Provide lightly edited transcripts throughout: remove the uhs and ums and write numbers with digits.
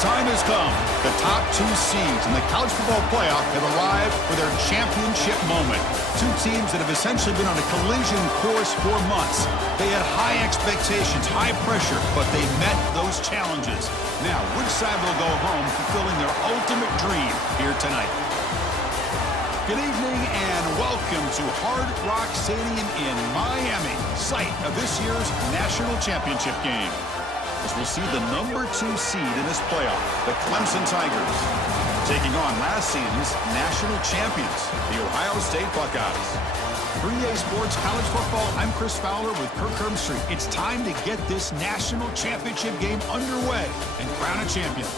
time has come. The top two seeds in the college football playoff have arrived for their championship moment. Two teams that have essentially been on a collision course for months. They had high expectations, high pressure, but they met those challenges. Now, which side will go home fulfilling their ultimate dream here tonight? Good evening and welcome to Hard Rock Stadium in Miami, site of this year's national championship game. As we'll see the number 2 seed in this playoff, the Clemson Tigers, taking on last season's national champions, the Ohio State Buckeyes. 3A Sports College Football, I'm Chris Fowler with Kirk Herbstreit. It's time to get this national championship game underway and crown a champion.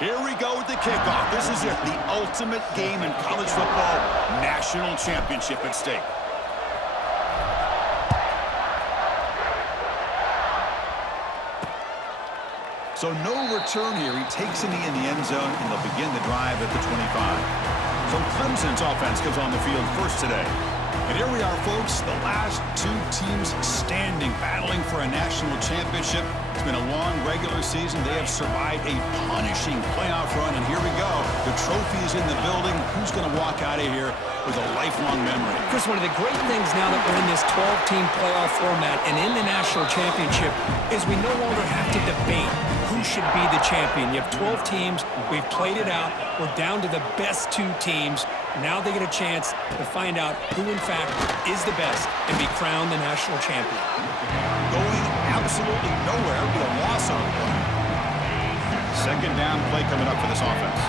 Here we go with the kickoff. This is it, the ultimate game in college football, national championship at stake. So no return here. He takes a knee in the end zone, and they'll begin the drive at the 25. So Clemson's offense comes on the field first today. And here we are, folks, the last 2 teams standing, battling for a national championship. It's been a long regular season. They have survived a punishing playoff run, and here we go. The trophy is in the building. Who's going to walk out of here with a lifelong memory? Chris, one of the great things now that we're in this 12-team playoff format and in the national championship is we no longer have to debate who should be the champion. You have 12 teams. We've played it out. We're down to the best 2 teams. Now they get a chance to find out who, in fact, is the best and be crowned the national champion. Going absolutely nowhere with a loss on the play. Second down play coming up for this offense.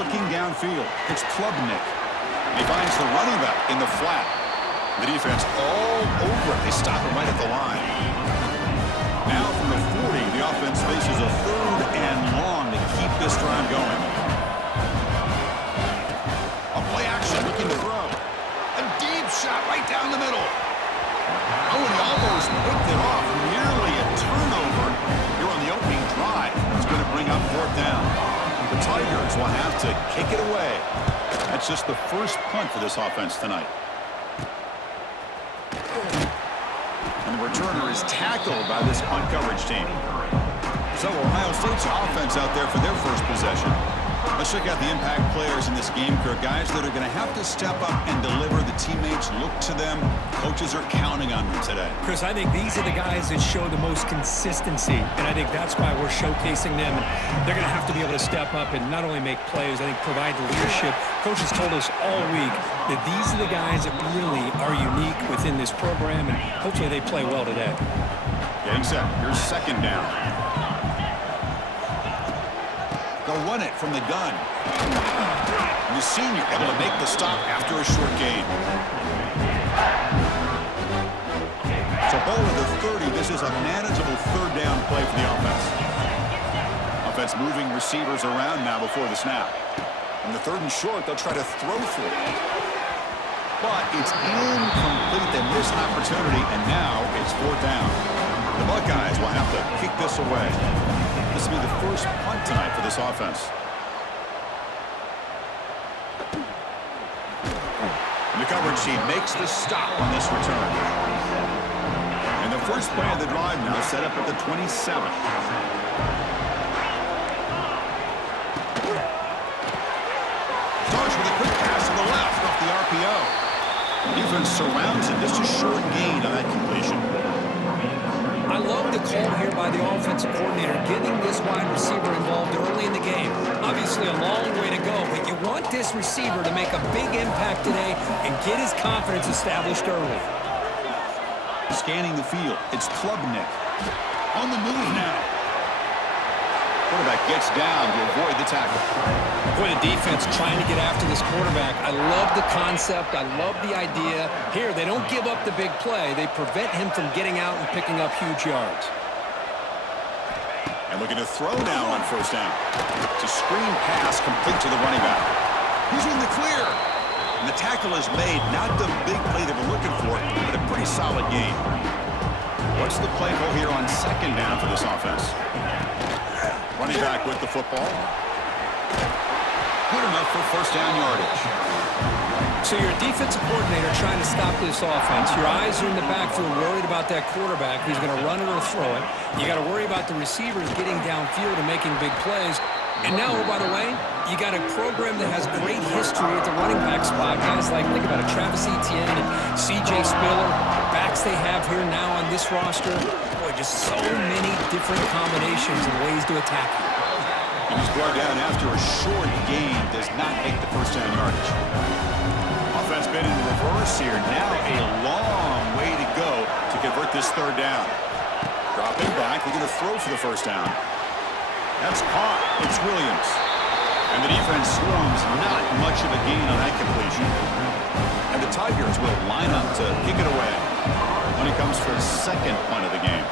Looking downfield, it's Klubnik. He finds the running back in the flat. The defense all over it. They stop him right at the line. Now from the 40, the offense faces a 3rd and long to keep this drive going. A play action looking to throw. A deep shot right down the middle. Oh, and he almost picked it off. Nearly a turnover here on the opening drive. It's going to bring up 4th down. The Tigers will have to kick it away. That's just the first punt for this offense tonight. And the returner is tackled by this punt coverage team. So Ohio State's offense out there for their first possession. Let's check out the impact players in this game, Kirk. Guys that are going to have to step up and deliver. The teammates look to them. Coaches are counting on them today. Chris, I think these are the guys that show the most consistency, and I think that's why we're showcasing them. They're going to have to be able to step up and not only make plays, I think provide the leadership. Coaches told us all week that these are the guys that really are unique within this program, and hopefully they play well today. Getting set. Here's second down. They'll run it from the gun. And the senior able to make the stop after a short gain. So ball at the 30. This is a manageable 3rd down play for the offense. Offense moving receivers around now before the snap. On the 3rd and short, they'll try to throw for it. But it's incomplete. They miss an opportunity, and now it's 4th down. The Buckeyes will have to kick this away. This will be the first punt tonight for this offense. And the coverage team makes the stop on this return. And the first play of the drive now set up at the 27. Starts with a quick pass to the left off the RPO. The defense surrounds it. Just a short gain on that completion. I love the call here by the offensive coordinator, getting this wide receiver involved early in the game. Obviously a long way to go, but you want this receiver to make a big impact today and get his confidence established early. Scanning the field, it's Klubnik. On the move now. Quarterback gets down to avoid the tackle. Boy, the defense trying to get after this quarterback. I love the concept. I love the idea. Here, they don't give up the big play. They prevent him from getting out and picking up huge yards. And looking to throw now on 1st down. It's a screen pass complete to the running back. He's in the clear. And the tackle is made. Not the big play that we're looking for, but a pretty solid game. What's the play call here on 2nd down for this offense? Running back with the football. Good enough for first down yardage. So you're a defensive coordinator trying to stop this offense. Your eyes are in the backfield worried about that quarterback who's going to run it or throw it. You got to worry about the receivers getting downfield and making big plays. And now, oh, by the way, you got a program that has great history at the running back spot. Guys like, think about it, Travis Etienne and C.J. Spiller, the backs they have here now on this roster. Boy, just so many different combinations and ways to attack you. And he's brought down after a short gain, does not make the first down yardage. Offense been in reverse here. Now a long way to go to convert this third down. Dropping back, they're going to throw for the first down. That's caught. It's Williams. And the defense swarms, not much of a gain on that completion. And the Tigers will line up to kick it away when he comes for his second punt of the game.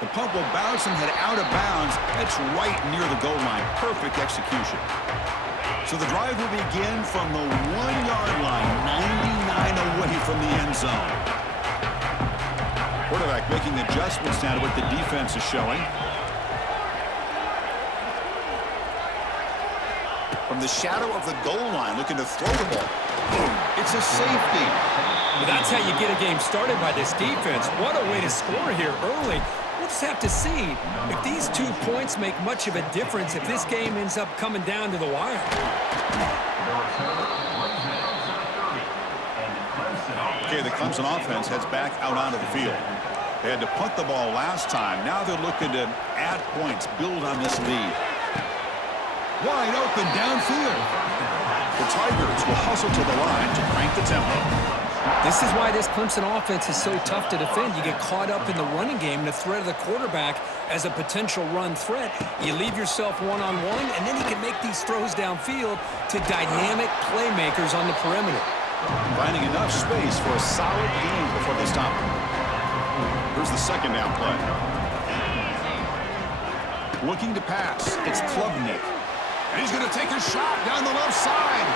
The punt will bounce and head out of bounds. That's right near the goal line. Perfect execution. So the drive will begin from the 1-yard line, 99 away from the end zone. Quarterback making adjustments now to what the defense is showing. From the shadow of the goal line, looking to throw the ball. Boom. It's a safety. Well, that's how you get a game started by this defense. What a way to score here early. We'll just have to see if these 2 points make much of a difference if this game ends up coming down to the wire. Okay, the Clemson offense heads back out onto the field. They had to punt the ball last time. Now they're looking to add points, build on this lead. Wide open downfield. The Tigers will hustle to the line to crank the tempo. This is why this Clemson offense is so tough to defend. You get caught up in the running game and the threat of the quarterback as a potential run threat. You leave yourself one-on-one, and then you can make these throws downfield to dynamic playmakers on the perimeter. Finding enough space for a solid gain before they stop him. Here's the second down play. Looking to pass. It's Klubnik. And he's going to take a shot down the left side.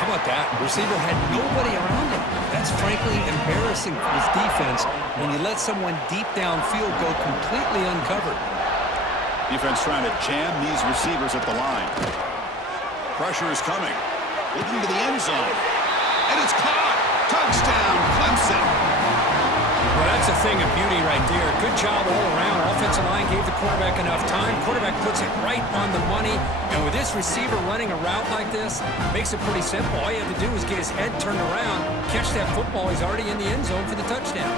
How about that? Receiver had nobody around him. That's frankly embarrassing for his defense when you let someone deep downfield go completely uncovered. Defense trying to jam these receivers at the line. Pressure is coming. Looking to the end zone. And it's caught. Touchdown, Clemson. Well, that's a thing of beauty right there. Good job all around. Offensive line gave the quarterback enough time. Quarterback puts it right on the money. And with this receiver running a route like this, makes it pretty simple. All you have to do is get his head turned around, catch that football. He's already in the end zone for the touchdown.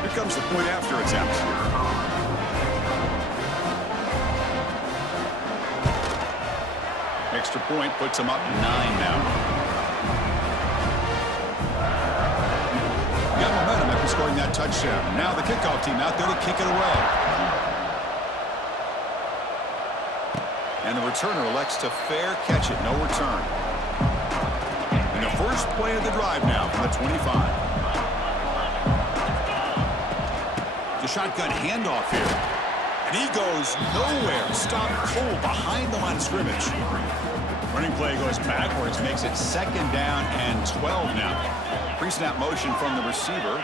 Here comes the point after attempt. Extra point puts him up 9 now. Got momentum after scoring that touchdown. Now the kickoff team out there to kick it away. And the returner elects to fair catch it. No return. And the first play of the drive now from the 25. The shotgun handoff here. And he goes nowhere. Stopped cold behind the line of scrimmage. Running play goes backwards, makes it second down and 12 now. Pre-snap motion from the receiver.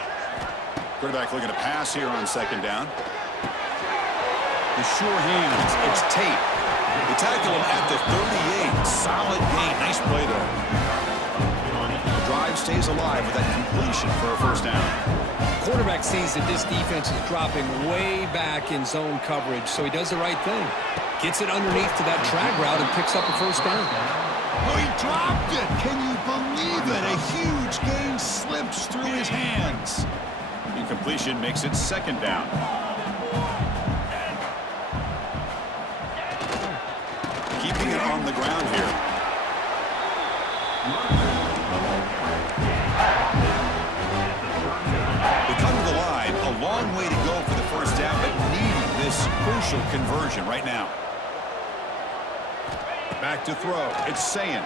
Quarterback looking to pass here on second down. The sure hands. It's Tate. They tackle him at the 38. Solid gain. Nice play there. The drive stays alive with that completion for a first down. Quarterback sees that this defense is dropping way back in zone coverage, so he does the right thing. Gets it underneath to that drag route and picks up a first down. Oh, he dropped it. Can you believe it? A huge gain slips through his hands. Incompletion makes it second down. Keeping it on the ground here. They come to the line. A long way to go for the first down, but needing this crucial conversion right now. Back to throw. It's Sayin.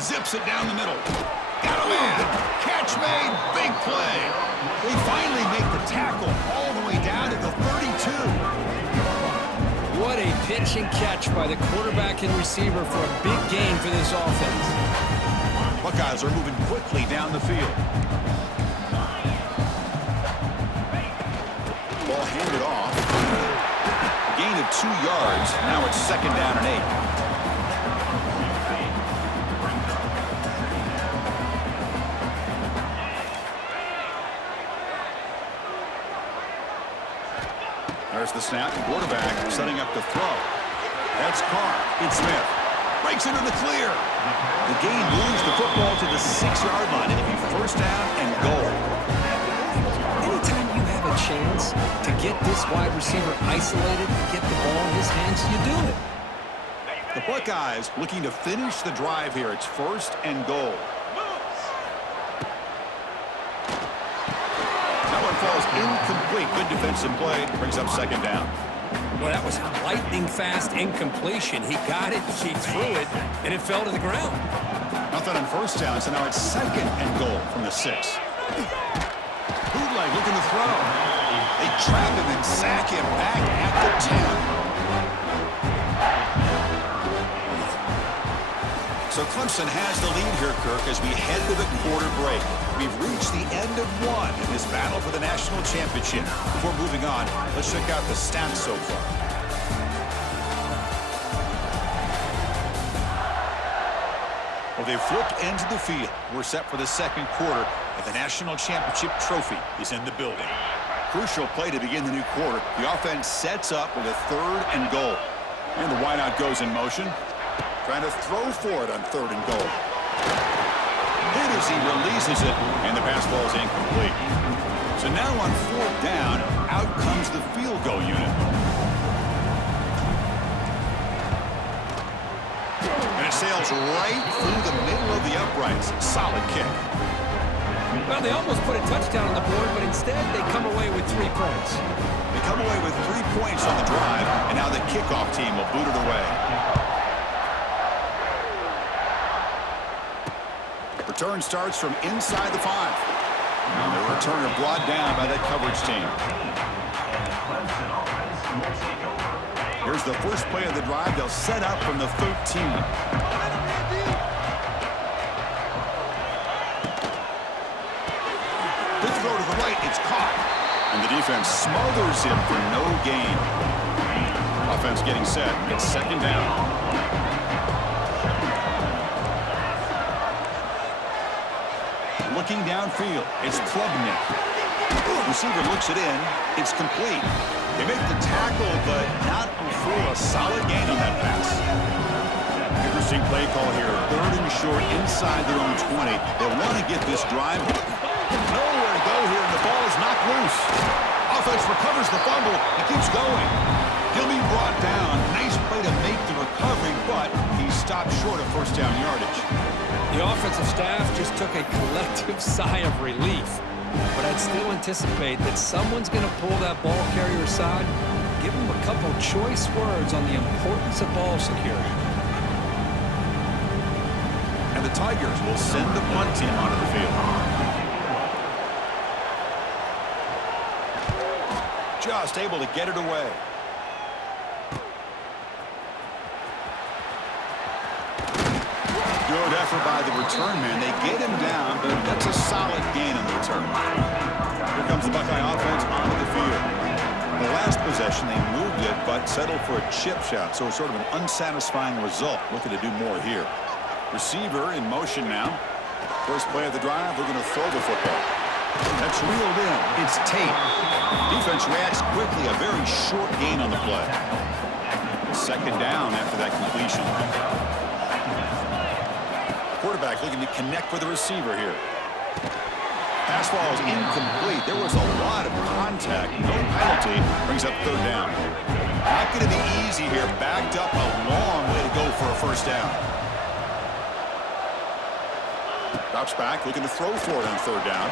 Zips it down the middle. Got a man. Catch made. Big play. They finally make the tackle all the way down to the 32. What a pitch and catch by the quarterback and receiver for a big gain for this offense. Buckeyes are moving quickly down the field. Ball handed off. A gain of 2 yards. Now it's 2nd down and 8. There's the snap. Quarterback setting up the throw. That's Carr. It's Smith. Breaks into the clear. The gain moves the football to the 6-yard line. It'll be 1st down and goal. Anytime you have a chance to get this wide receiver isolated, to get the ball in his hands, you do it. The Buckeyes looking to finish the drive here. It's 1st and goal. That one falls incomplete. Good defensive play. Brings up 2nd down. Well, that was a lightning-fast incompletion. He got it, he threw it, and it fell to the ground. Nothing on 1st down, so now it's 2nd and goal from the 6. Bootleg looking to throw. They trap him and sack him back at the 10. So Clemson has the lead here, Kirk, as we head to the quarter break. We've reached the end of one in this battle for the national championship. Before moving on, let's check out the stats so far. Well, they flipped into the field. We're set for the 2nd quarter, and the national championship trophy is in the building. Crucial play to begin the new quarter. The offense sets up with a 3rd and goal. And the wideout goes in motion. Trying to throw for it on 3rd and goal. Hit as he releases it, and the pass ball is incomplete. So now on 4th down, out comes the field goal unit. And it sails right through the middle of the uprights. Solid kick. Well, they almost put a touchdown on the board, but instead they come away with 3 points. They come away with 3 points on the drive, and now the kickoff team will boot it away. Return starts from inside the 5. And the returner brought down by that coverage team. Here's the first play of the drive. They'll set up from the 13. Good throw to the right. It's caught. And the defense smothers him for no gain. Offense getting set. It's 2nd down. Looking downfield, it's Klubnik. Receiver looks it in. It's complete. They make the tackle, but not before a solid gain on that pass. Interesting play call here. 3rd and short inside their own 20. They want to get this drive. Nowhere to go here, and the ball is knocked loose. Offense recovers the fumble. He keeps going. He'll be brought down. Nice play to make the recovery, but he stopped short of 1st down yardage. The offensive staff just took a collective sigh of relief. But I'd still anticipate that someone's going to pull that ball carrier aside, give him a couple choice words on the importance of ball security. And the Tigers will send the punt team onto the field. Just able to get it away. Good effort by the return man. They get him down, but that's a solid gain on the return. Here comes the Buckeye offense onto the field. The last possession, they moved it, but settled for a chip shot, so it's sort of an unsatisfying result. Looking to do more here. Receiver in motion now. First play of the drive, they're going to throw the football. That's reeled in. It's Tate. Defense reacts quickly. A very short gain on the play. 2nd down after that completion. Quarterback looking to connect with the receiver here. Pass ball is incomplete. There was a lot of contact. No penalty. Brings up 3rd down. Not going to be easy here. Backed up a long way to go for a 1st down. Drops back, looking to throw for it on 3rd down.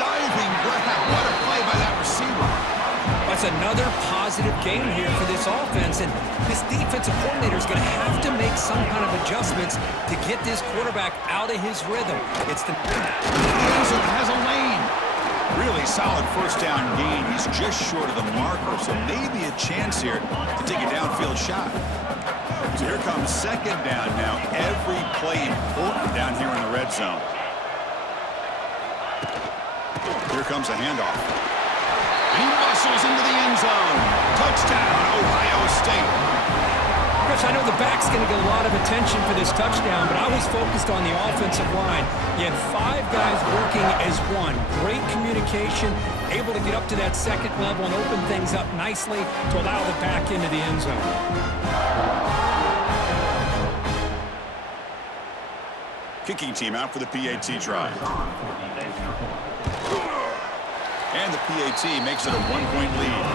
Diving grab. What a play by that receiver. That's another positive game here for this offense, and this defensive coordinator is going to have to make some kind of adjustments to get this quarterback out of his rhythm. It's the has a lane. Really solid 1st down gain. He's just short of the marker, so maybe a chance here to take a downfield shot. So here comes second down now. Every play important down here in the red zone. Here comes a handoff. And he muscles into the end zone. Touchdown, Ohio State. Chris, I know the back's going to get a lot of attention for this touchdown, but I was focused on the offensive line. You had 5 guys working as one. Great communication, able to get up to that second level and open things up nicely to allow the back into the end zone. Kicking team out for the PAT try. And the PAT makes it a 1-point lead.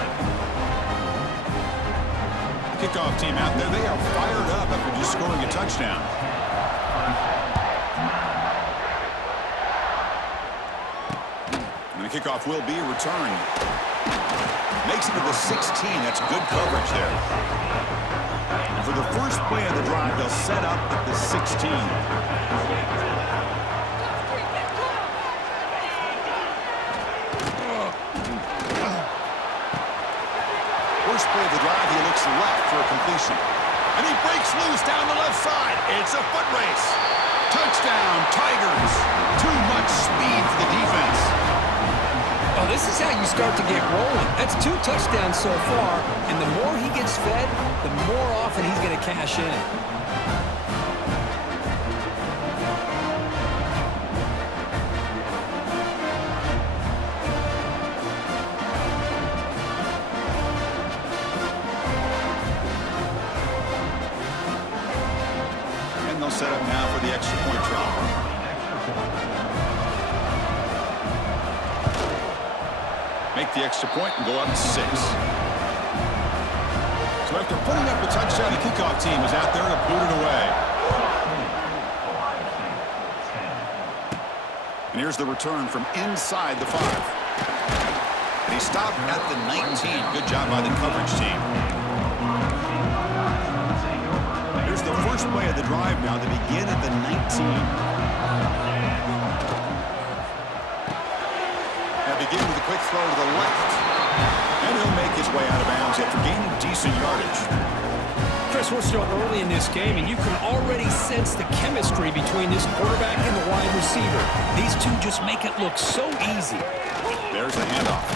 Kickoff team out there, they are fired up after just scoring a touchdown. And the kickoff will be returned. Makes it to the 16. That's good coverage there. And for the first play of the drive, they'll set up at the 16. First play of the drive, he looks left for a completion. And he breaks loose down the left side. It's a foot race. Touchdown, Tigers. Too much speed for the defense. Oh, this is how you start to get rolling. That's 2 touchdowns so far, and the more he gets fed, the more often he's going to cash in. Set up now for the extra point try. Make the extra point and go up 6. So after putting up a touchdown, the kickoff team is out there to boot it away. And here's the return from inside the 5. And he stopped at the 19. Good job by the coverage team. The first play of the drive now. They begin at the 19. Now begin with a quick throw to the left. And he'll make his way out of bounds after gaining decent yardage. Chris, we're still early in this game, and you can already sense the chemistry between this quarterback and the wide receiver. These two just make it look so easy. There's the handoff.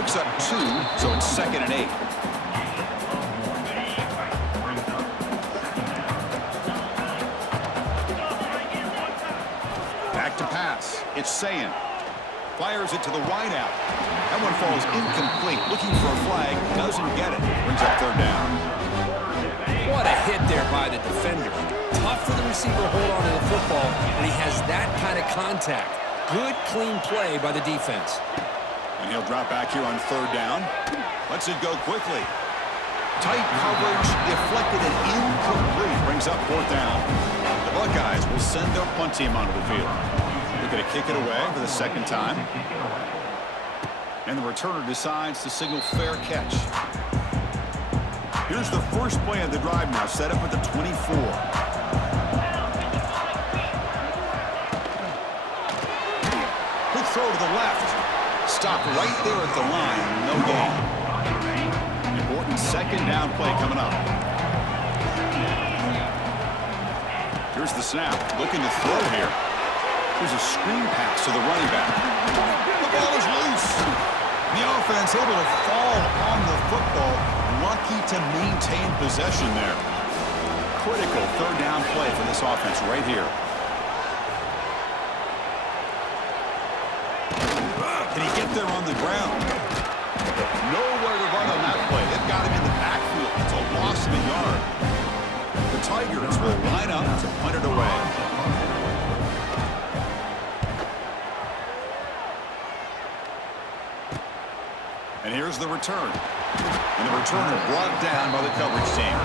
Picks up 2, so it's 2nd and 8. It's Sayin. Fires it to the wideout. That one falls incomplete. Looking for a flag. Doesn't get it. Brings up 3rd down. What a hit there by the defender. Tough for the receiver to hold on to the football, and he has that kind of contact. Good, clean play by the defense. And he'll drop back here on 3rd down. Lets it go quickly. Tight coverage. Deflected and incomplete. Brings up 4th down. The Buckeyes will send their punt team onto the field. Going to kick it away for the 2nd time. And the returner decides to signal fair catch. Here's the first play of the drive now, set up at the 24. Quick throw to the left. Stopped right there at the line. No gain. Important 2nd down play coming up. Here's the snap. Looking to throw here. There's a screen pass to the running back. The ball is loose. The offense able to fall on the football. Lucky to maintain possession there. Critical 3rd down play for this offense right here. Can he get there on the ground? Nowhere to run on that play. They've got him in the backfield. It's a loss of a yard. The Tigers will line up to punt it away. And here's the return. And the returner brought down by the coverage team.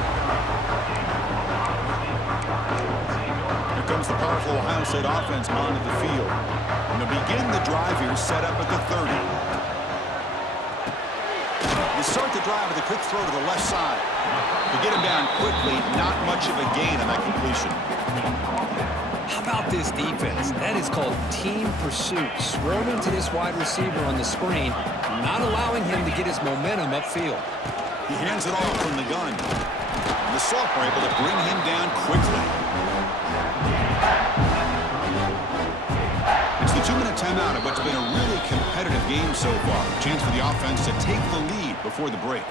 Here comes the powerful Ohio State offense onto the field. And to begin the drive here, set up at the 30. They start the drive with a quick throw to the left side. To get him down quickly, not much of a gain on that completion. How about this defense? That is called team pursuit. Swarming to this wide receiver on the screen, not allowing him to get his momentum upfield. He hands it off from the gun. The sophomore able to bring him down quickly. It's the 2-minute timeout of what's been a really competitive game so far. Chance for the offense to take the lead before the break.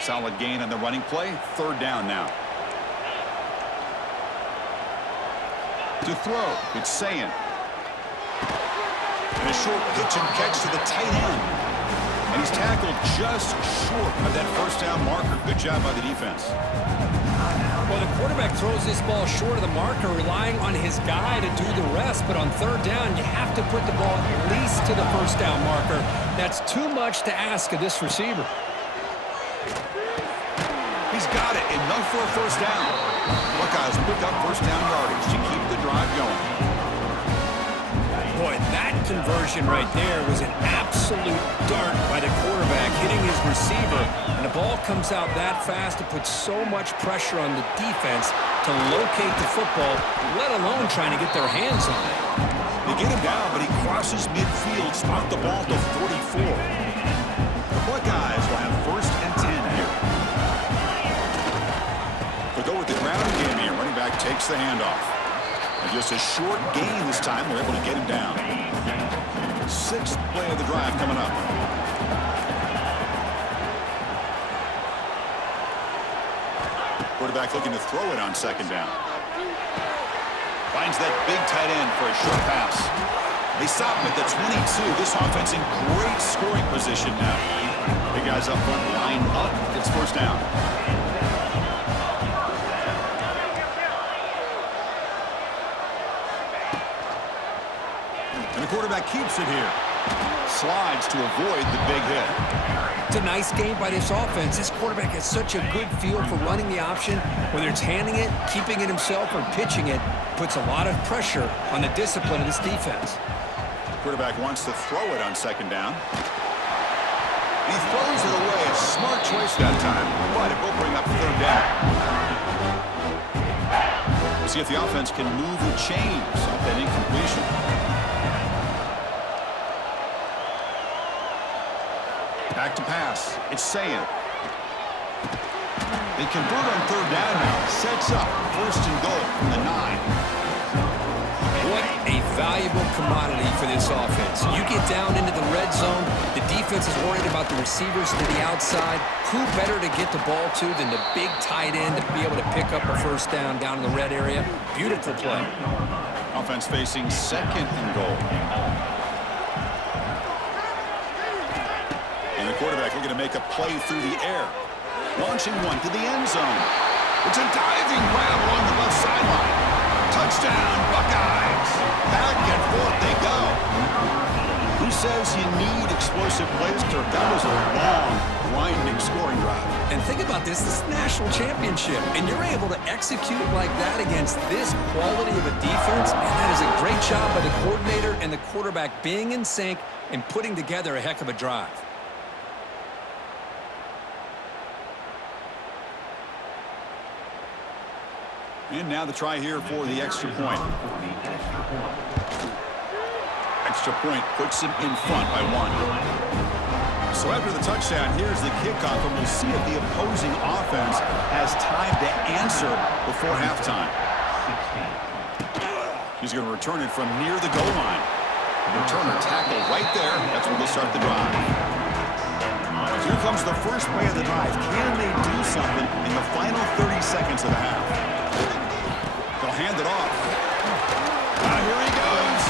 Solid gain on the running play. 3rd down now. To throw, it's Sayin. And a short pitch and catch to the tight end. And he's tackled just short of that 1st down marker. Good job by the defense. Well, the quarterback throws this ball short of the marker, relying on his guy to do the rest. But on 3rd down, you have to put the ball at least to the 1st down marker. That's too much to ask of this receiver. He's got it. Enough for a 1st down. Buckeyes pick up 1st down yardage to keep the drive going. Boy, that conversion right there was an absolute dart by the quarterback, hitting his receiver. And the ball comes out that fast. It puts so much pressure on the defense to locate the football, let alone trying to get their hands on it. They get him down, but he crosses midfield, spot the ball to 44. The Buckeyes will have 1st and 10 here. They'll go with the ground game here. Running back takes the handoff. And just a short gain this time. We're able to get him down. 6th play of the drive coming up. Quarterback looking to throw it on 2nd down. Finds that big tight end for a short pass. They stop him at the 22. This offense in great scoring position now. Big guys up front, line up. It's 1st down. And the quarterback keeps it here. Slides to avoid the big hit. It's a nice game by this offense. This quarterback has such a good feel for running the option. Whether it's handing it, keeping it himself, or pitching it, puts a lot of pressure on the discipline of this defense. Quarterback wants to throw it on 2nd down. He throws it away. A smart choice that time, but it will bring up 3rd down. See if the offense can move the chains off that incompletion. Back to pass. It's Sayin. They convert on 3rd down now. Sets up 1st and goal from the 9. What a valuable commodity for this offense. You get down into the red zone, the defense is worried about the receivers to the outside. Who better to get the ball to than the big tight end to be able to pick up a 1st down in the red area? Beautiful play. Offense facing 2nd and goal. And the quarterback looking to make a play through the air. Launching one to the end zone. It's a diving grab along the left sideline. Touchdown, Buckeyes. Back and forth they go. Who says you need explosive plays, Kirk? That was a long, grinding scoring drive. And think about this is national championship, and you're able to execute like that against this quality of a defense. Man, that is a great job by the coordinator and the quarterback being in sync and putting together a heck of a drive. And now the try here for the extra point. Extra point puts him in front by 1. So after the touchdown, here's the kickoff, and we'll see if the opposing offense has time to answer before halftime. He's going to return it from near the goal line. Returner tackle right there. That's where they'll start the drive. Here comes the first play of the drive. Can they do something in the final 30 seconds of the half? They'll hand it off. Here he goes.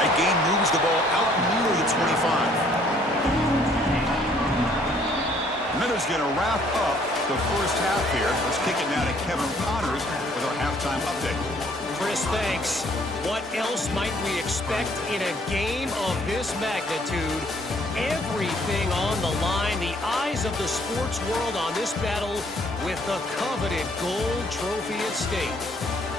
A gain moves the ball out near the 25. Miller's going to wrap up the first half here. Let's kick it now to Kevin Connors with our halftime update. Chris, thanks. What else might we expect in a game of this magnitude? Everything on the line. The eyes of the sports world on this battle with the coveted gold trophy at stake.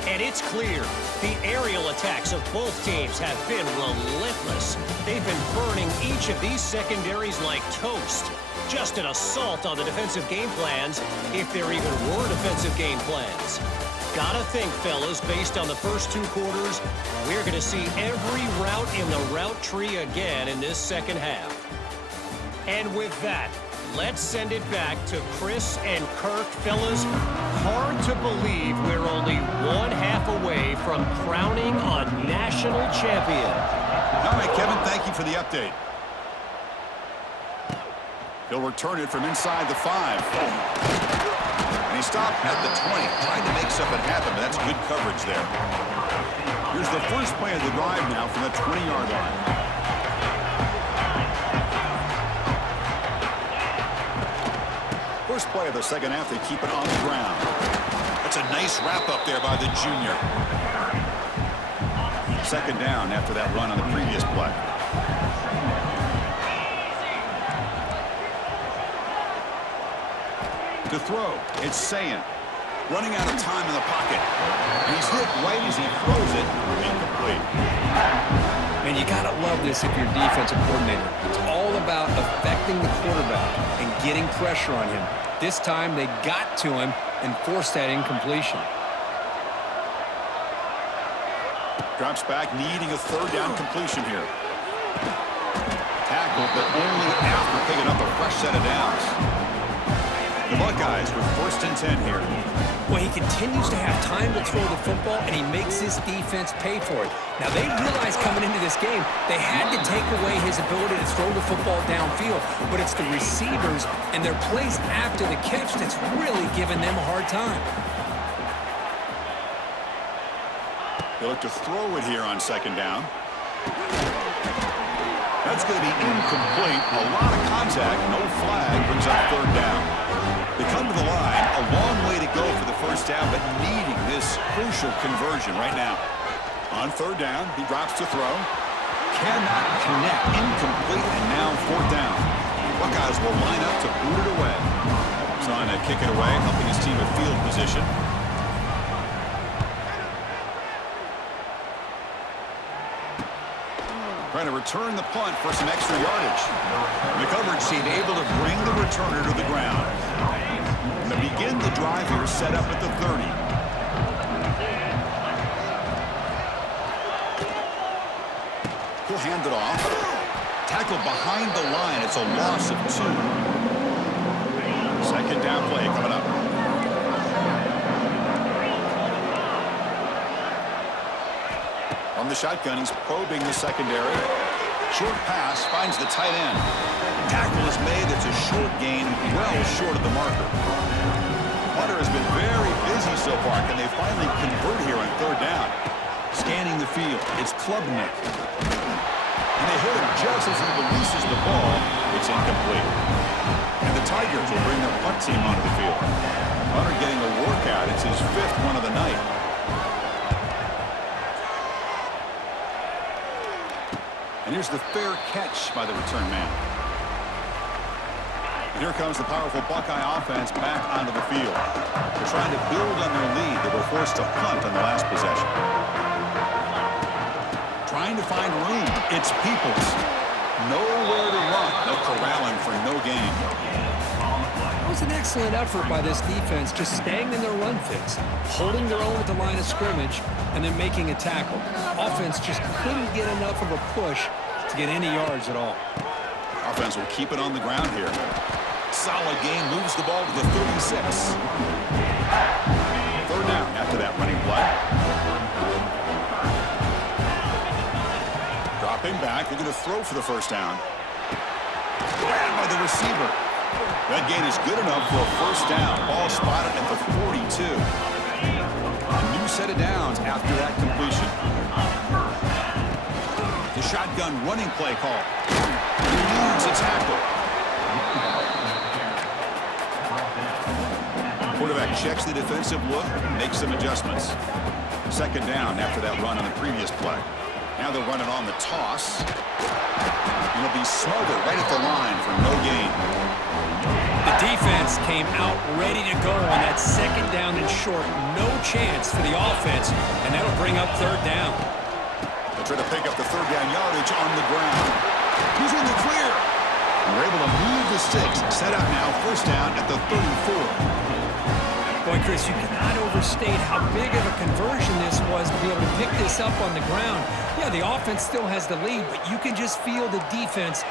And it's clear the aerial attacks of both teams have been relentless. They've been burning each of these secondaries like toast. Just an assault on the defensive game plans, if there even were defensive game plans. Gotta think, fellas, based on the first 2 quarters, we're going to see every route in the route tree again in this second half. And with that, Let's send it back to Chris and Kirk. Fellas, hard to believe we're only one half away from crowning a national champion. All right, Kevin, thank you for the update. He'll return it from inside the 5. And he stopped at the 20, trying to make something happen, but that's good coverage there. Here's the first play of the drive now from the 20-yard line. First play of the second half, they keep it on the ground. That's a nice wrap-up there by the junior. Second down after that run on the previous play. To throw, it's Sayin. Running out of time in the pocket. And he's hit right as he throws it. Incomplete. Man, you got to love this if you're defensive coordinator. It's all about affecting the quarterback and getting pressure on him. This time, they got to him and forced that incompletion. Drops back, needing a third down completion here. Tackle, but only after picking up a fresh set of downs. The Buckeyes with 1st and 10 here. Well, he continues to have time to throw the football, and he makes his defense pay for it. Now, they realized coming into this game, they had to take away his ability to throw the football downfield, but it's the receivers and their plays after the catch that's really giving them a hard time. They look to throw it here on second down. That's going to be incomplete. A lot of contact, no flag, brings up third down. They come to the line, a long way to go for the first down, but needing this crucial conversion right now. On third down, he drops to throw. Cannot connect, incomplete, and now fourth down. Buckeyes will line up to boot it away. Trying to kick it away, helping his team with field position. Trying to return the punt for some extra yardage. The coverage team able to bring the returner to the ground. And to begin the drive here, set up at the 30. He'll hand it off. Tackle behind the line. It's a loss of 2. Second down play coming up. From the shotgun, he's probing the secondary. Short pass finds the tight end. Tackle is made. It's a short gain, well short of the marker. Punter has been very busy so far. Can they finally convert here on third down? Scanning the field. It's Klubnik. And they hit him just as he releases the ball. It's incomplete. And the Tigers will bring their punt team onto the field. Punter getting a workout. It's his 5th one of the night. And here's the fair catch by the return man. And here comes the powerful Buckeye offense back onto the field. They're trying to build on their lead. They were forced to punt on the last possession. Trying to find room. It's Peoples. Nowhere to run. No corralling for no gain. That was an excellent effort by this defense, just staying in their run fix, holding their own at the line of scrimmage, and then making a tackle. Offense just couldn't get enough of a push to get any yards at all. Offense will keep it on the ground here. Solid gain, moves the ball to the 36. Third down after that running play. Dropping back, they're going to throw for the first down. Grabbed by the receiver. That gain is good enough for a first down. Ball spotted at the 42. A new set of downs after that completion. The shotgun running play call. He needs a tackle. Quarterback checks the defensive look, makes some adjustments. Second down after that run on the previous play. Now they're running on the toss. And it'll be smothered right at the line for no gain. The defense came out ready to go on that second down and short. No chance for the offense, and that'll bring up third down. They try to pick up the third down yardage on the ground. He's in the clear. We're able to move the sticks. Set up now, first down at the 34. Boy, Chris, you cannot overstate how big of a conversion this was to be able to pick this up on the ground. Yeah, the offense still has the lead, but you can just feel the defense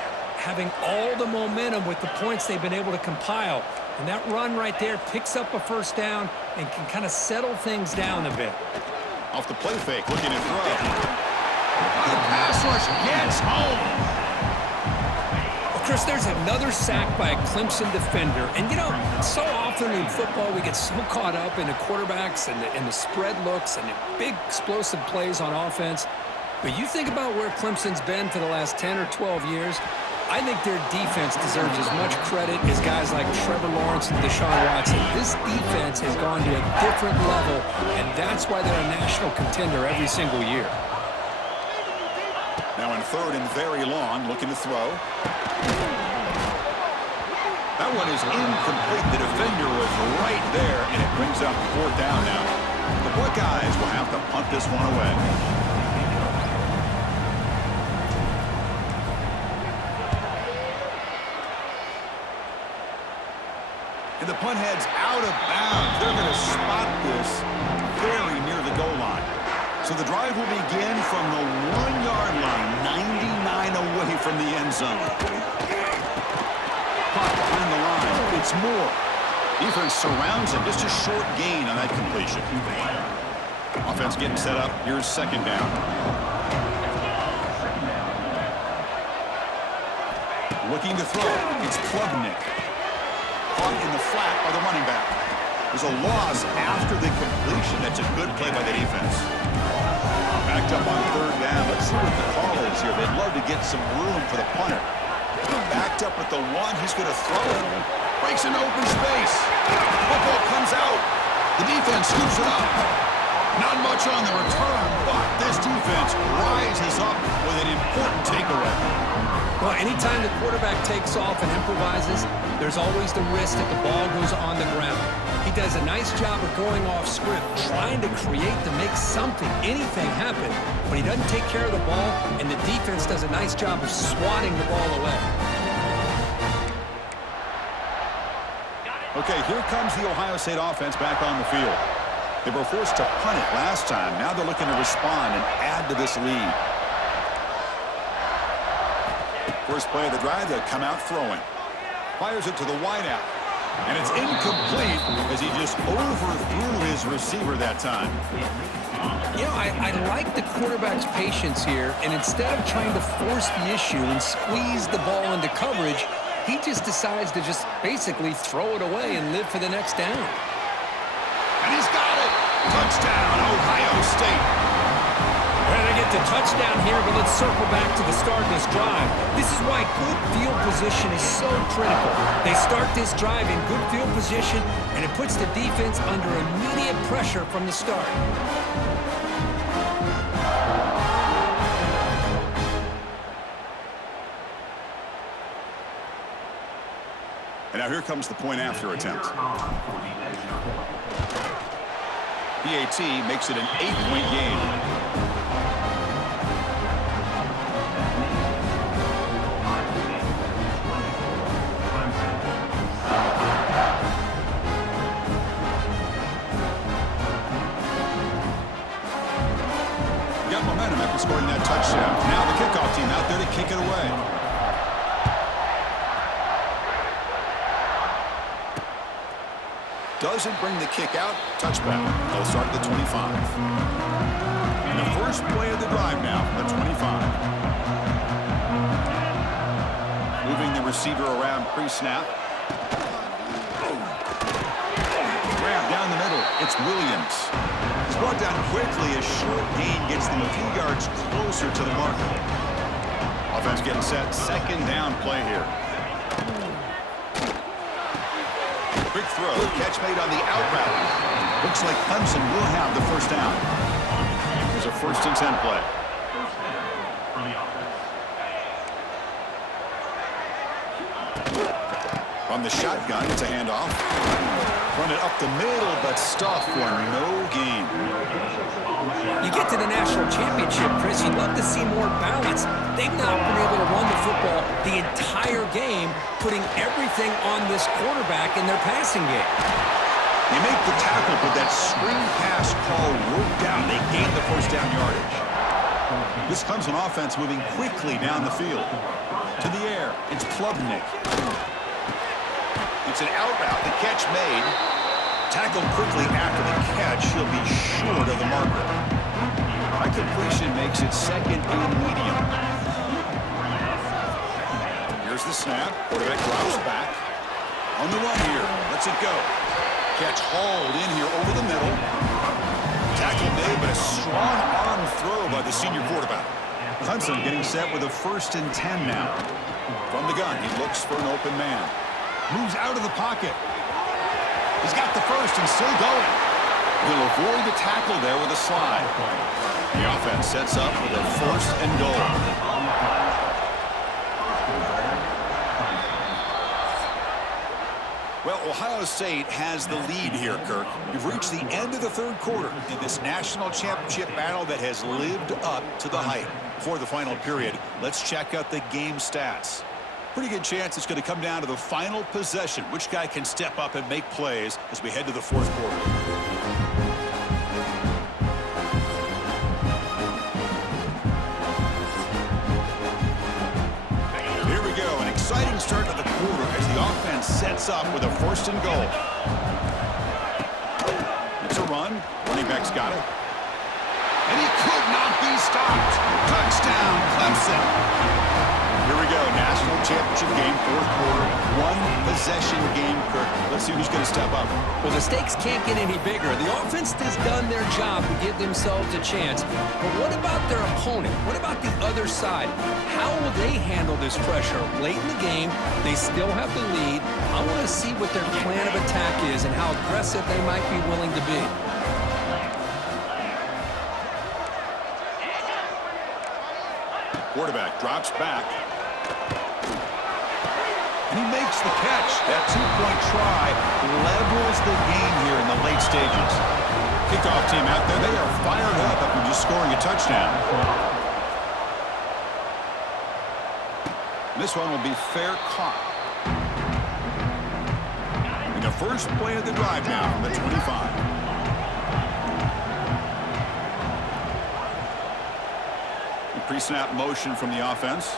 having all the momentum with the points they've been able to compile. And that run right there picks up a first down and can kind of settle things down a bit. Off the play fake, looking to throw. The pass rush gets home. Chris, there's another sack by a Clemson defender. And, you know, so often in football we get so caught up in the quarterbacks and the spread looks and the big explosive plays on offense. But you think about where Clemson's been for the last 10 or 12 years, I think their defense deserves as much credit as guys like Trevor Lawrence and Deshaun Watson. This defense has gone to a different level, and that's why they're a national contender every single year. Now in third and very long, looking to throw. That one is incomplete. The defender was right there, and it brings up fourth down now. The Buckeyes will have to punt this one away. And the punt heads out of bounds. They're going to spot this very near the goal line. So the drive will begin from the 1-yard line, 99 away from the end zone. Caught behind the line. It's Moore. Defense surrounds him. Just a short gain on that completion. Offense getting set up. Here's second down. Looking to throw. It's Klubnik. Caught in the flat by the running back. There's a loss after the completion. That's a good play by the defense. Backed up on third down. Let's see what the call is here. They'd love to get some room for the punter. Backed up at the one. He's going to throw it. Breaks into open space. Football comes out. The defense scoops it up. Not much on the return, but this defense rises up with an important takeaway. Well, anytime the quarterback takes off and improvises, there's always the risk that the ball goes on the ground. He does a nice job of going off script, trying to create to make something, anything happen, but he doesn't take care of the ball, and the defense does a nice job of swatting the ball away. Okay, here comes the Ohio State offense back on the field. They were forced to punt it last time. Now they're looking to respond and add to this lead. First play of the drive, they'll come out throwing. Fires it to the wideout. And it's incomplete as he just overthrew his receiver that time. You know, I like the quarterback's patience here, and instead of trying to force the issue and squeeze the ball into coverage, he just decides to just basically throw it away and live for the next down. And he's got it! Touchdown, Ohio State! Well, they get the touchdown here, but let's circle back to the start of this drive. This is why good field position is so critical. They start this drive in good field position, and it puts the defense under immediate pressure from the start. And now here comes the point after attempt. PAT makes it an 8-point game. Got momentum after scoring that touchdown. Now the kickoff team out there to kick it away. Doesn't bring the kick out. Touchback. They'll start at the 25. And the first play of the drive now, the 25. Moving the receiver around pre-snap. Grab down the middle. It's Williams. He's brought down quickly. A short gain gets them a few yards closer to the marker. Offense getting set. Second down play here. Quick throw, catch made on the out route. Looks like Clemson will have the first down. There's a 1st and 10 play. From the shotgun, it's a handoff. Run it up the middle, but stuffed for no gain. You get to the national championship, Chris, you'd love to see more balance. They've not been able to run the football the entire game, putting everything on this quarterback in their passing game. They make the tackle, but that screen pass call worked out. They gained the first down yardage. This Clemson offense moving quickly down the field. To the air. It's Klubnik. It's an out route. The catch made. Tackled quickly after the catch. He'll be short of the marker. That completion makes it second and medium. Here's the snap. Quarterback drops back. On the run here. Lets it go. Catch hauled in here over the middle. Tackle made, but a strong arm throw by the senior quarterback. Clemson getting set with a 1st and 10 now. From the gun, he looks for an open man. Moves out of the pocket. He's got the first and still going. He'll avoid the tackle there with a slide. The offense sets up with a 1st and goal. Well, Ohio State has the lead here, Kirk. We've reached the end of the 3rd quarter in this national championship battle that has lived up to the hype. Before the final period, let's check out the game stats. Pretty good chance it's going to come down to the final possession. Which guy can step up and make plays as we head to the 4th quarter. Here we go. An exciting start to the quarter as the offense sets up with a 1st and goal. It's a run. Running back's got it. And he could not be stopped. Touchdown, Clemson. Here we go, national championship game, 4th quarter, 1-possession game, Kirk. Let's see who's going to step up. Well, the stakes can't get any bigger. The offense has done their job to give themselves a chance. But what about their opponent? What about the other side? How will they handle this pressure? Late in the game, they still have the lead. I want to see what their plan of attack is and how aggressive they might be willing to be. Quarterback drops back. And he makes the catch. That 2-point try levels the game here in the late stages. Kickoff team out there. They are fired up after just scoring a touchdown. This one will be fair caught. And the first play of the drive now from the 25. Pre-snap motion from the offense.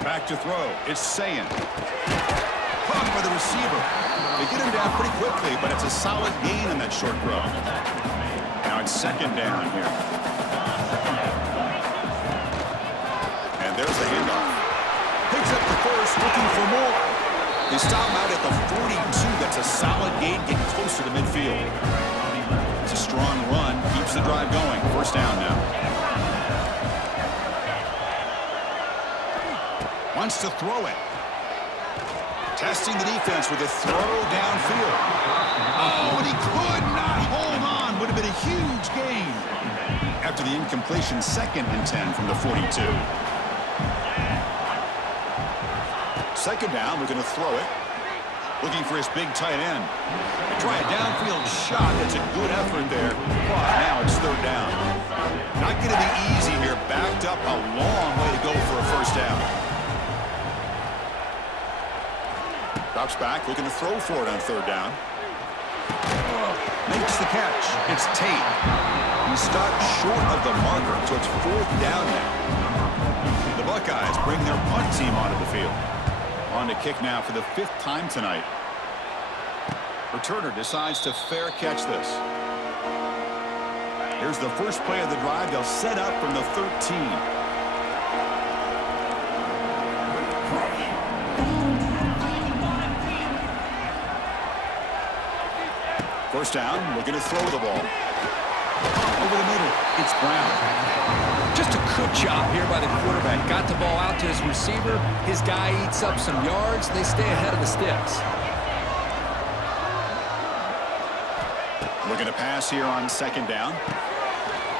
Back to throw. It's Sayin. Caught by the receiver. They get him down pretty quickly, but it's a solid gain in that short throw. Now it's 2nd down here. And there's the handoff. Picks up the first, looking for more. They stop him out at the 42. That's a solid gain, getting closer to midfield. It's a strong run. Keeps the drive going. 1st down now. Wants to throw it. Testing the defense with a throw downfield. Oh, and he could not hold on. Would have been a huge gain. After the incompletion, 2nd and 10 from the 42. 2nd down, we're going to throw it. Looking for his big tight end. They try a downfield shot. That's a good effort there. But now it's 3rd down. Not going to be easy here. Backed up a long way to go for a 1st down. Drops back, looking to throw for it on 3rd down. Makes the catch. It's Tate. He stopped short of the marker, so it's 4th down now. The Buckeyes bring their punt team onto the field. On to kick now for the 5th time tonight. Returner decides to fair catch this. Here's the first play of the drive. They'll set up from the 13. 1st down, we're going to throw the ball. Over the middle, it's Brown. Just a good job here by the quarterback. Got the ball out to his receiver. His guy eats up some yards. They stay ahead of the sticks. We're going to pass here on 2nd down.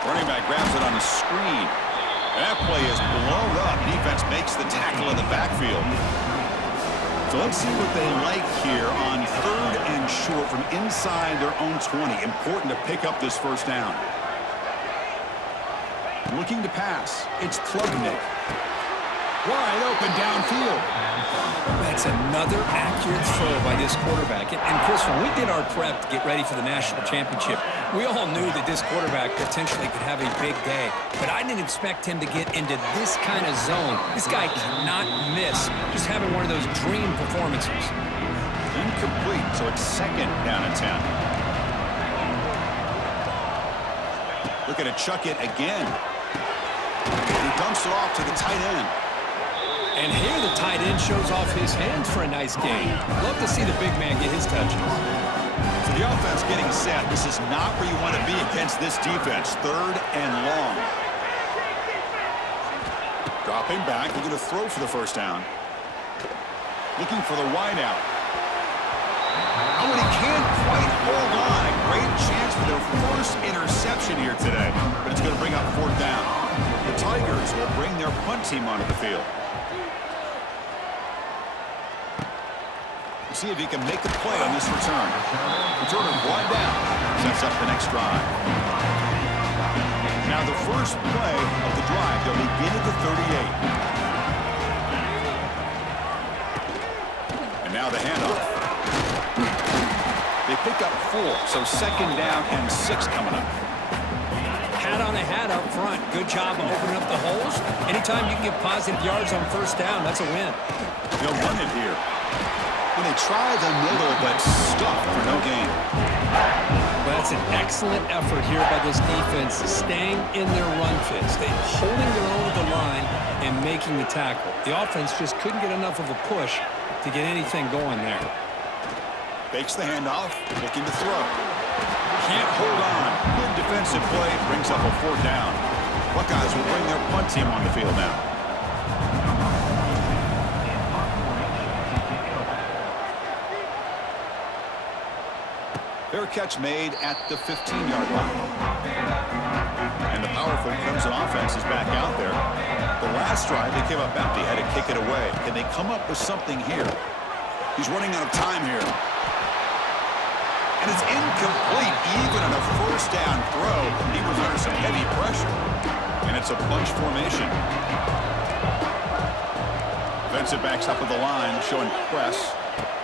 Running back grabs it on the screen. That play is blown up. Defense makes the tackle in the backfield. So let's see what they like here on 3rd and short from inside their own 20. Important to pick up this 1st down. Looking to pass. It's Klubnik. Wide open downfield. That's another accurate throw by this quarterback. And Chris, when we did our prep to get ready for the national championship, we all knew that this quarterback potentially could have a big day. But I didn't expect him to get into this kind of zone. This guy cannot miss. Just having one of those dream performances. Incomplete, so it's second down and 10. Looking to chuck it again. He dumps it off to the tight end. And here the tight end shows off his hands for a nice gain. Love to see the big man get his touches. So the offense getting set. This is not where you want to be against this defense. Third and long. Dropping back, looking to throw for the first down. Looking for the wide out. Oh, and he can't quite hold on. A great chance for their first interception here today. But it's going to bring up fourth down. The Tigers will bring their punt team onto the field. See if he can make a play on this return. Returner brought down. Sets up the next drive. Now the first play of the drive. They'll begin at the 38. And now the handoff. They pick up 4, so second down and 6 coming up. Hat on a hat up front. Good job of opening up the holes. Anytime you can get positive yards on first down, that's a win. They'll run it here. When they try the middle, but stuffed for no gain. Well, that's an excellent effort here by this defense, staying in their run fits. They're holding their own at the line and making the tackle. The offense just couldn't get enough of a push to get anything going there. Fakes the handoff, looking to throw. Can't hold on. Good defensive play, brings up a fourth down. Buckeyes will bring their punt team on the field now. Fair catch made at the 15-yard line. And the powerful Clemson offense is back out there. The last drive, they came up empty, had to kick it away. Can they come up with something here? He's running out of time here. And it's incomplete, even on a first down throw. He was under some heavy pressure. And it's a bunch formation. Defensive backs up with the line, showing press.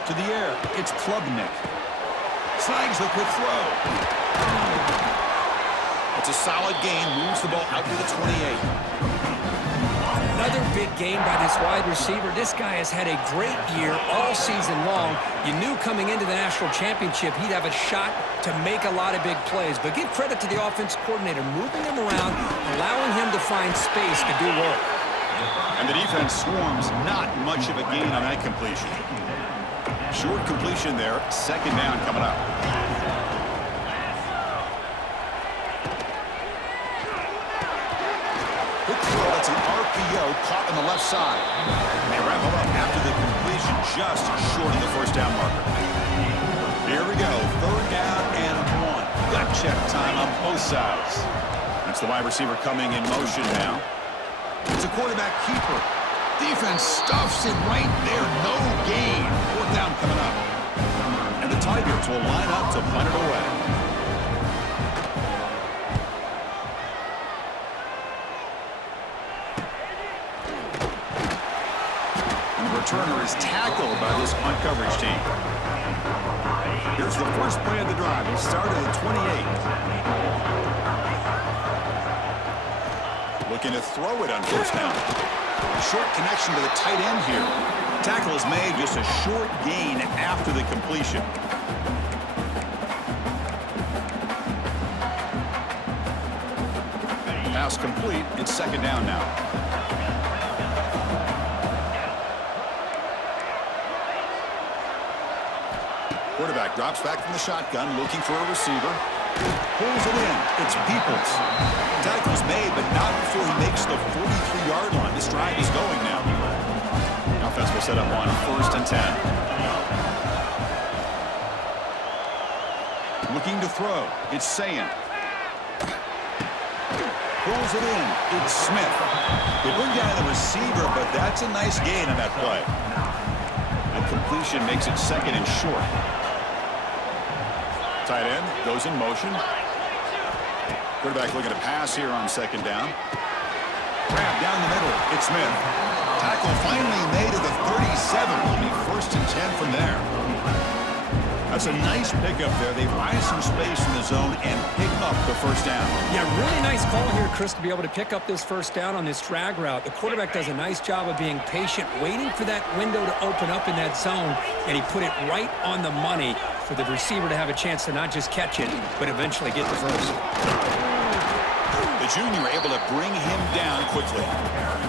To the air, it's Klubnik. Snags the quick throw. It's a solid gain. Moves the ball out to the 28. Another big game by this wide receiver. This guy has had a great year all season long. You knew coming into the national championship he'd have a shot to make a lot of big plays. But give credit to the offensive coordinator, moving him around, allowing him to find space to do work. And the defense swarms. Not much of a gain on that completion. Short completion there. Second down coming up. Quick throw. That's an RPO caught on the left side. And they wrap him up after the completion just short of the first down marker. Here we go. Third down and 1. Gut check time on both sides. That's the wide receiver coming in motion now. It's a quarterback keeper. Defense stuffs it right there. No gain. Fourth down coming up. And the Tigers will line up to punt it away. And the returner is tackled by this punt coverage team. Here's the first play of the drive. He started at 28. Looking to throw it on first down. Short connection to the tight end here. Tackle is made, just a short gain after the completion. Pass complete. It's second down now. Quarterback drops back from the shotgun, looking for a receiver. Pulls it in. It's Peoples. Tackle's made, but not before he makes the 43-yard line. This drive is going now. Offense will set up on first and 10. Looking to throw. It's Sayan. Pulls it in. It's Smith. They bring down the receiver, but that's a nice gain on that play. The completion makes it second and short. Tight end goes in motion. Quarterback looking to pass here on second down. Grab down the middle. It's Smith. Tackle tackle finally made to the 37. Will be 1st and 10 from there. That's a nice pickup there. They find some space in the zone and pick up the 1st down. Yeah, really nice call here, Chris, to be able to pick up this 1st down on this drag route. The quarterback does a nice job of being patient, waiting for that window to open up in that zone, and he put it right on the money for the receiver to have a chance to not just catch it, but eventually get the 1st. The junior able to bring him down quickly.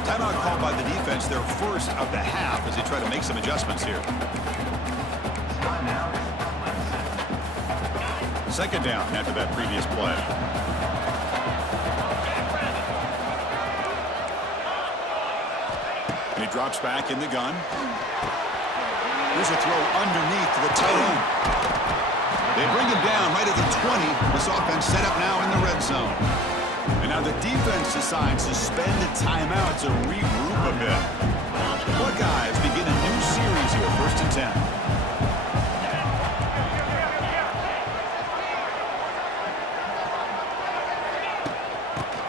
Timeout called by the defense, their 1st of the half, as they try to make some adjustments here. 2nd down after that previous play. And he drops back in the gun. Here's a throw underneath to the tight end. They bring him down right at the 20. This offense set up now in the red zone. And now the defense decides to spend a timeout to regroup a bit. Buckeyes begin a new series here, 1st and 10.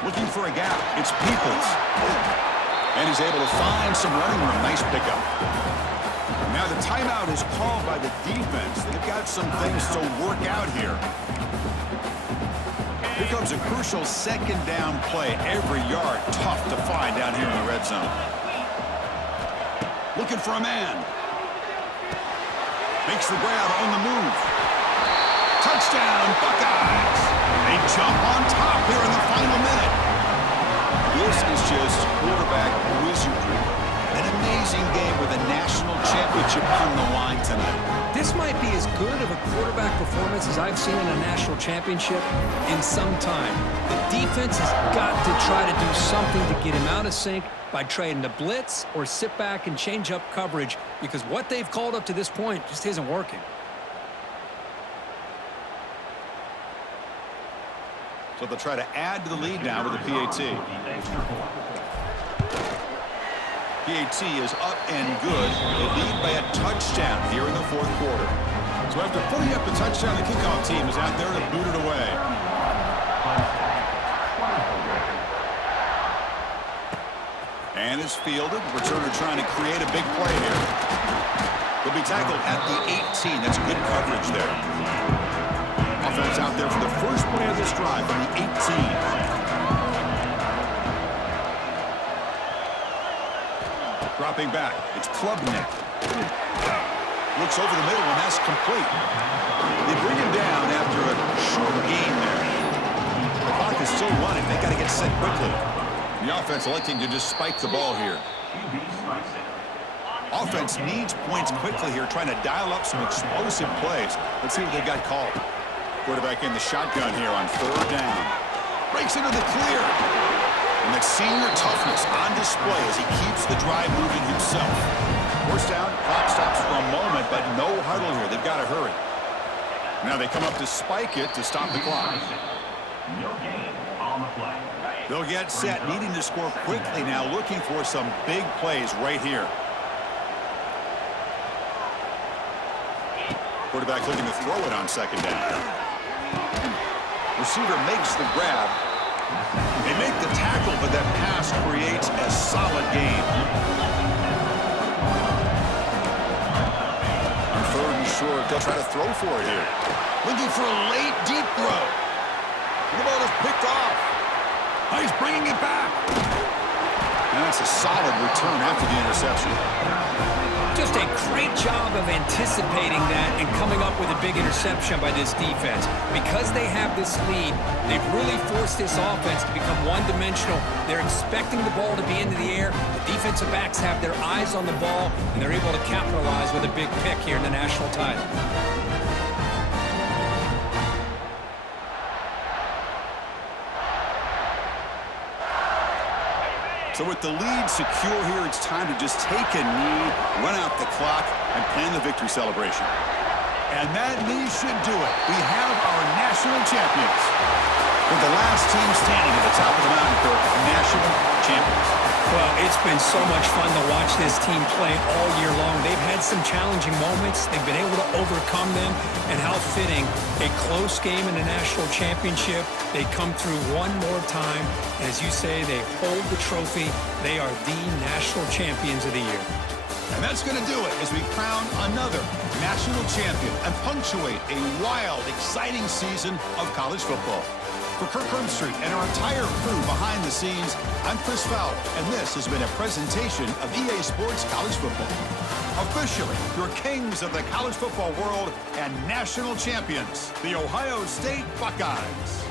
Looking for a gap. It's Peoples. And he's able to find some running room. Nice pickup. Now the timeout is called by the defense. They've got some things to work out here. Here comes a crucial 2nd down play. Every yard tough to find down here in the red zone. Looking for a man. Makes the grab on the move. Touchdown, Buckeyes. They jump on top here in the final minute. This is just quarterback wizardry. An amazing game with a national championship on the line tonight. This might be as good of a quarterback performance as I've seen in a national championship in some time. The defense has got to try to do something to get him out of sync by trading the blitz or sit back and change up coverage, because what they've called up to this point just isn't working. So they'll try to add to the lead now with the PAT. PAT is up and good. They lead by a touchdown here in the 4th quarter. So after putting up the touchdown, the kickoff team is out there to boot it away. And is fielded. Returner trying to create a big play here. He'll be tackled at the 18. That's good coverage there. Offense out there for the 1st play of this drive from the 18. Dropping back, it's Klubnik. Looks over the middle, and that's complete. They bring him down after a short gain there. The clock is still running. They got to get set quickly. The offense electing to just spike the ball here. Offense needs points quickly here, trying to dial up some explosive plays. Let's see what they've got called. Quarterback in the shotgun here on 3rd down. Breaks into the clear. And that senior toughness on display as he keeps the drive moving himself. 1st down, clock stops for a moment, but no huddle here. They've got to hurry. Now they come up to spike it to stop the clock. They'll get set, needing to score quickly now, looking for some big plays right here. Quarterback looking to throw it on 2nd down. Receiver makes the grab. They make the tackle, but that pass creates a solid gain. On 3rd and short, they'll try to throw for it here. Looking for a late, deep throw. The ball is picked off. Oh, he's bringing it back. And that's a solid return after the interception. Just a great job of anticipating that and coming up with a big interception by this defense. Because they have this lead, they've really forced this offense to become one-dimensional. They're expecting the ball to be into the air. The defensive backs have their eyes on the ball, and they're able to capitalize with a big pick here in the national title. So with the lead secure here, it's time to just take a knee, run out the clock, and plan the victory celebration. And that knee should do it. We have our national champions. With the last team standing at the top of the mountain, Kirk, national champions. Well, it's been so much fun to watch this team play all year long. They've had some challenging moments. They've been able to overcome them. And how fitting, a close game in the national championship. They come through one more time. And as you say, they hold the trophy. They are the national champions of the year. And that's going to do it as we crown another national champion and punctuate a wild, exciting season of college football. For Kirk Herbstreit and our entire crew behind the scenes, I'm Chris Fowler, and this has been a presentation of EA Sports College Football. Officially, your kings of the college football world and national champions, the Ohio State Buckeyes.